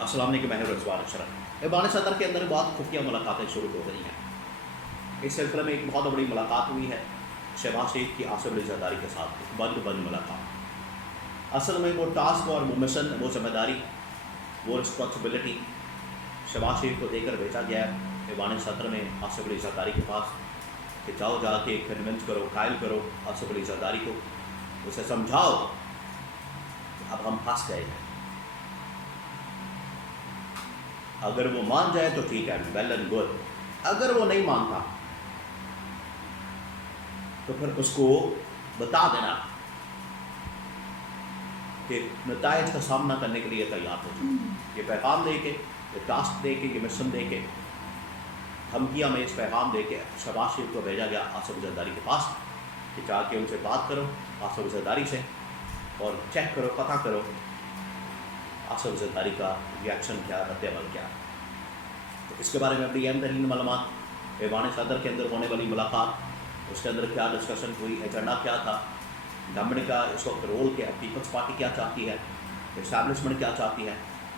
السلام علیکم، میں رضوان اشرف۔ ایوان صدر کے اندر بہت خفیہ ملاقاتیں شروع ہو گئی ہیں۔ اس سلسلے میں ایک بہت بڑی ملاقات ہوئی ہے شہباز شریف کی آصف علی زرداری کے ساتھ، بند ملاقات۔ اصل میں وہ ٹاسک اور وہ مشن، وہ ذمہ داری، وہ رسپانسبلٹی شہباز شریف کو دے کر بھیجا گیا ہے ایوان صدر میں آصف علی زرداری کے پاس کہ جاؤ جا کے کنونس کرو، قائل کرو آصف علی زرداری کو، اسے سمجھاؤ کہ اب ہم پھنس گئے ہیں۔ اگر وہ مان جائے تو ٹھیک ہے، ویل اینڈ گڈ۔ اگر وہ نہیں مانتا تو پھر اس کو بتا دینا کہ نتائج کا سامنا کرنے کے لیے تیار ہو جائے۔ یہ پیغام دے کے، یہ ٹاسک دے کے، یہ مشن دے کے، دھمکیاں میں اس پیغام دے کے شہباز شریف کو بھیجا گیا آصف زرداری کے پاس کہ جا کے ان سے بات کرو آصف زرداری سے، اور چیک کرو، پتہ کرو آصف زرداری کا ریئیکشن کیا، رد عمل کیا۔ تو اس کے بارے میں اپنی اہم ترین معلومات، ایوان صدر کے اندر ہونے والی ملاقات، اس کے اندر کیا ڈسکشن ہوئی، ایجنڈا کیا تھا، گورنمنٹ کا اس وقت رول کیا ہے، پیپلز پارٹی کیا چاہتی ہے، اسٹیبلشمنٹ کیا چاہتی ہے،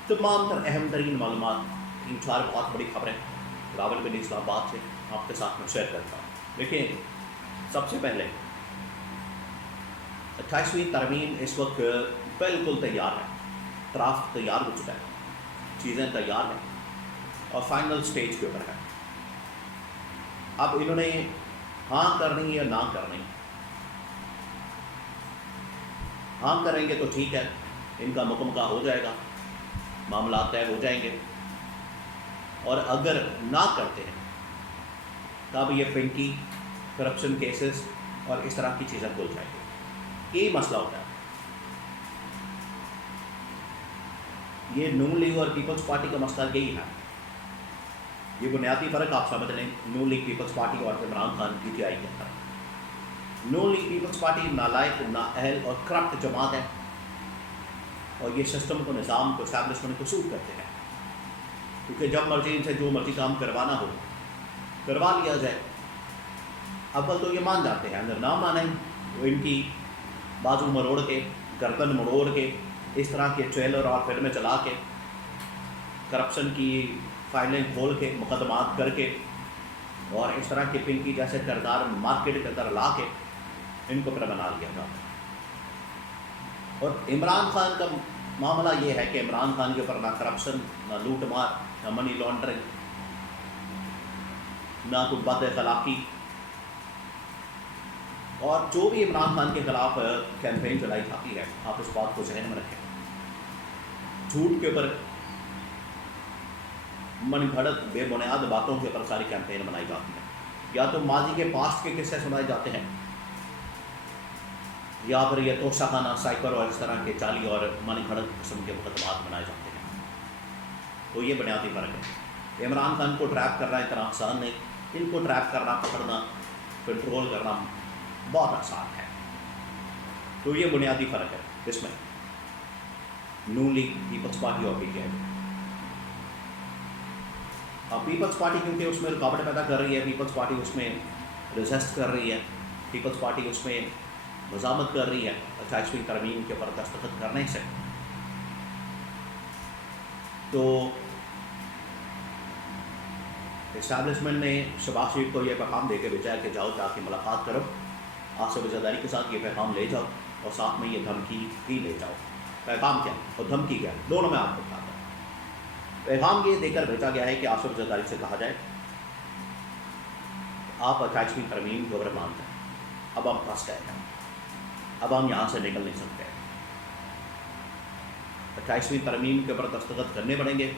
تمام تر اہم ترین معلومات، 3-4 بہت بڑی خبریں راول بن اسلام آباد سے آپ کے ساتھ میں شیئر کرتا ہوں۔ دیکھیں، سب سے پہلے 28ویں ترمیم اس وقت بالکل تیار ہے، ڈرافٹ تیار ہو چکا ہے، چیزیں تیار ہیں اور فائنل سٹیج کے اوپر ہے۔ اب انہوں نے ہاں کرنی یا نہ کرنی، ہاں کریں گے تو ٹھیک ہے، ان کا مکمل ہو جائے گا، معاملات طے ہو جائیں گے، اور اگر نہ کرتے ہیں تب یہ پنکی، کرپشن کیسز اور اس طرح کی چیزیں کھل جائیں گی۔ یہی مسئلہ ہوتا ہے۔ یہ نون لیگ اور پیپلز پارٹی کا مسئلہ یہی ہے۔ یہ بنیادی فرق آپ سمجھ لیں نون لیگ پیپلز پارٹی اور Imran Khan P T I کے اندر۔ نون لیگ پیپلز پارٹی نالائق، نااہل اور کرپٹ جماعت ہے، اور یہ سسٹم کو، نظام کو، اسٹیبلشمنٹ کو سوٹ کرتے ہیں، کیونکہ جب مرضی ان سے جو مرضی کام کروانا ہو کروا لیا جائے۔ اول تو یہ مان جاتے ہیں، اگر نہ مانیں تو ان کی بازو مروڑ کے، گردن مروڑ کے، اس طرح کے ٹریلر اور فلمیں چلا کے، کرپشن کی فائلیں کھول کے، مقدمات کر کے، اور اس طرح کے پنکی جیسے کردار مارکیٹ کے اندر لا کے ان کو پھر بنا لیا جاتا ہے۔ اور عمران خان کا معاملہ یہ ہے کہ عمران خان کے اوپر نہ کرپشن، نہ لوٹ مار، نہ منی لانڈرنگ، نہ کوئی بد اخلاقی، اور جو بھی عمران خان کے خلاف کیمپین چلائی جاتی ہے، آپ اس بات کو ذہن میں رکھیں، جھوٹ کے اوپر، من گھڑت بے بنیاد باتوں کے اوپر ساری کیمپین بنائی جاتی ہے۔ یا تو ماضی کے پاسٹ کے قصے سنائے جاتے ہیں، یا پھر یہ توشہ خانہ، سائیکر اور اس طرح کے چالی اور من گھڑت قسم کے مقدمات بنائے جاتے ہیں۔ تو یہ بنیادی فرق ہے۔ عمران خان کو ٹریپ کرنا اتنا آسان نہیں، ان کو ٹریپ کرنا، پکڑنا، کنٹرول کرنا بہت آسان ہے۔ تو یہ بنیادی فرق ہے اس میں نون لیگ، پیپلز پارٹی اور پی ٹی آئی۔ اب پیپلز پارٹی کیونکہ اس میں رکاوٹ پیدا کر رہی ہے، پیپلز پارٹی اس میں ریزسٹ کر رہی ہے، پیپلز پارٹی اس میں مزاحمت کر رہی ہے 28ویں ترمیم کے اوپر دستخط کرنے سے، تو اسٹیبلشمنٹ نے شہباز شریف کو یہ پیغام دے کے بھیجا ہے کہ جاؤ جا کے ملاقات کرو آصف زرداری کے ساتھ، یہ پیغام لے جاؤ، اور ساتھ میں یہ دھمکی بھی لے جاؤ۔ پیغام کیا اور دھمکی کیا، دونوں میں آپ کو بتاتا ہوں۔ پیغام یہ دے کر بھیجا گیا ہے کہ آصف زرداری سے کہا جائے آپ 28ویں ترمیم کو اگر مانتے ہیں، اب ہم پھنس گئے ہیں، اب ہم یہاں سے نکل نہیں سکتے، 28ویں ترمیم کے اوپر دستخط کرنے پڑیں گے،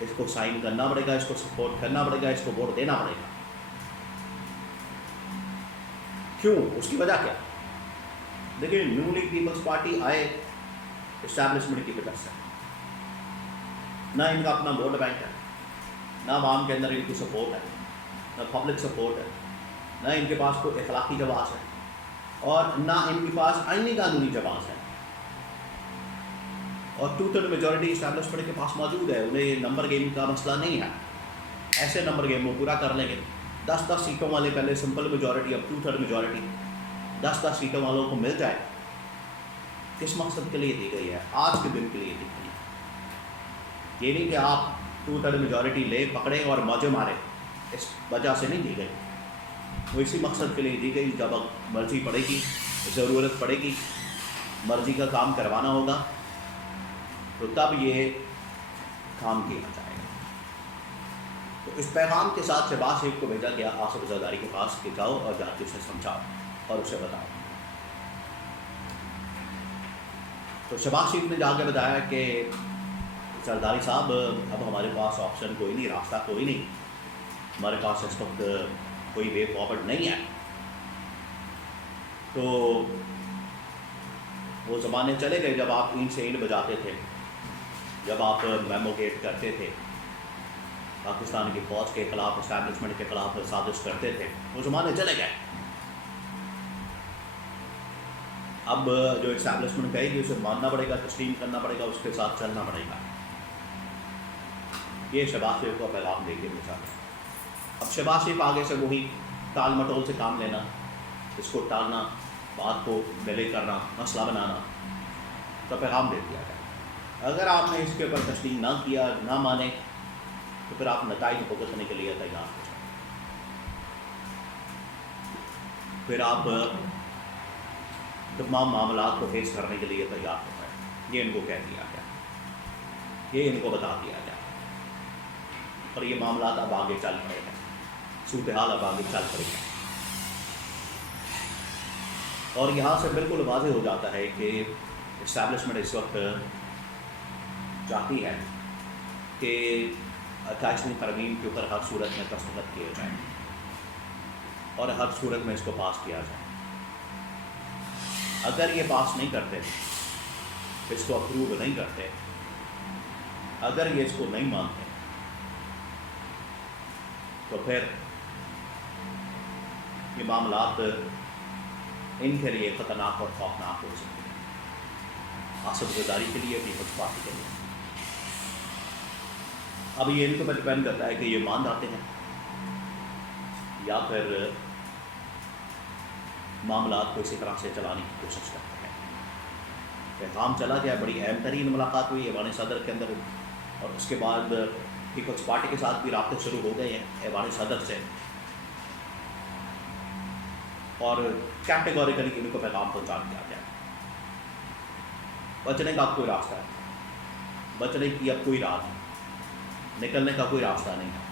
اس کو سائن کرنا پڑے گا، اس کو سپورٹ کرنا پڑے گا، اس کو ووٹ دینا پڑے گا۔ کیوں؟ اس کی وجہ کیا؟ دیکھیں، نون لیگ پیپلز پارٹی آئے اسٹیبلشمنٹ کی وجہ سے، نہ ان کا اپنا ووٹ بینک ہے، نہ عوام کے اندر ان کی سپورٹ ہے، نہ پبلک سپورٹ ہے، نہ ان کے پاس کوئی اخلاقی جواز ہے، اور نہ ان کے پاس آئینی قانونی جواز ہے، اور 2/3 میجورٹی اسٹیبلشمنٹ کے پاس موجود ہے۔ انہیں نمبر گیم کا مسئلہ نہیں ہے، ایسے نمبر گیم وہ پورا کر لیں گے۔ 10 سیٹوں والے پہلے سمپل میجورٹی، اب 2/3 میجورٹی، 10 سیٹوں والوں کو مل جائے، کس مقصد کے لیے دی گئی ہے؟ آج کے دن کے لیے دی گئی ہے۔ یہ نہیں کہ آپ 2/3 میجورٹی لے پکڑیں اور موجے ماریں، اس وجہ سے نہیں دی گئی، وہ اسی مقصد کے لیے دی گئی جب مرضی پڑے گی، ضرورت پڑے گی، مرضی کا کام کروانا ہوگا تو تب یہ کام کیا جائے گا۔ تو اس پیغام کے ساتھ شہباز شریف کو بھیجا گیا آصف زرداری کے پاس کہ جاؤ اور جا کے اسے سمجھاؤ اور اسے بتاؤ۔ تو شہباز شریف نے جا کے بتایا کہ زرداری صاحب اب ہمارے پاس آپشن کوئی نہیں، راستہ کوئی نہیں، ہمارے پاس اس وقت کوئی وے فارورڈ نہیں ہے۔ تو وہ زمانے چلے گئے جب آپ اینٹ سے اینٹ بجاتے تھے، جب آپ میموگیٹ کرتے تھے، پاکستان کی فوج کے خلاف، اسٹیبلشمنٹ کے خلاف سازش کرتے تھے، وہ زمانے چلے گئے۔ اب جو اسٹیبلشمنٹ کہے گی اسے ماننا پڑے گا، تسلیم کرنا پڑے گا، اس کے ساتھ چلنا پڑے گا۔ یہ شہباز شریف کو پیغام دے کے بچا۔ اب شہباز شریف آگے سے وہی ٹال مٹول سے کام لینا، اس کو ٹالنا، بات کو ڈیلے کرنا، مسئلہ بنانا، تو پیغام دے دیا گیا۔ اگر آپ نے اس کے اوپر تسلیم نہ کیا، نہ مانے، تو پھر آپ نتائج بھگتنے کے لیے تیار ہو جائیں، پھر آپ تمام معاملات کو فیس کرنے کے لیے تیار ہو جائیں۔ یہ ان کو کہہ دیا گیا، یہ ان کو بتا دیا گیا، اور یہ معاملات اب آگے چل پڑے ہیں، صورتحال اب آگے چل پڑے ہیں۔ اور یہاں سے بالکل واضح ہو جاتا ہے کہ اسٹیبلشمنٹ اس وقت چاہتی ہے کہ 28ویں ترمیم کے اوپر ہر صورت میں دستخط کیے جائیں اور ہر صورت میں اس کو پاس کیا جائے۔ اگر یہ پاس نہیں کرتے، اس کو اپروو نہیں کرتے، اگر یہ اس کو نہیں مانتے، تو پھر یہ معاملات ان کے لیے خطرناک اور خوفناک ہو سکتے ہیں، آصف زرداری کے لیے، پیپلز پارٹی کے لیے۔ اب یہ ان کو ڈپینڈ کرتا ہے کہ یہ مان جاتے ہیں یا پھر معاملات کو اسی طرح سے چلانے کی کوشش کرتے ہیں۔ پیغام چلا گیا، بڑی اہم ترین ملاقات ہوئی ایوان صدر کے اندر، اور اس کے بعد پیپلز پارٹی کے ساتھ بھی رابطے شروع ہو گئے ہیں ایوان صدر سے، اور کیٹیگوریکلی ان کو پیغام پہنچا دیا گیا۔ بچنے کا اب کوئی راستہ ہے، بچنے کی اب کوئی راہ نہیں، نکلنے کا کوئی راستہ نہیں ہے۔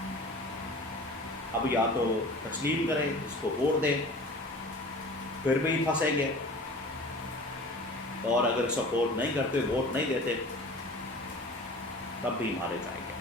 اب یا تو تسلیم کریں، اس کو ووٹ دیں، پھر بھی پھنسیں گے، اور اگر سپورٹ نہیں کرتے، ووٹ نہیں دیتے، تب بھی مارے جائیں گے۔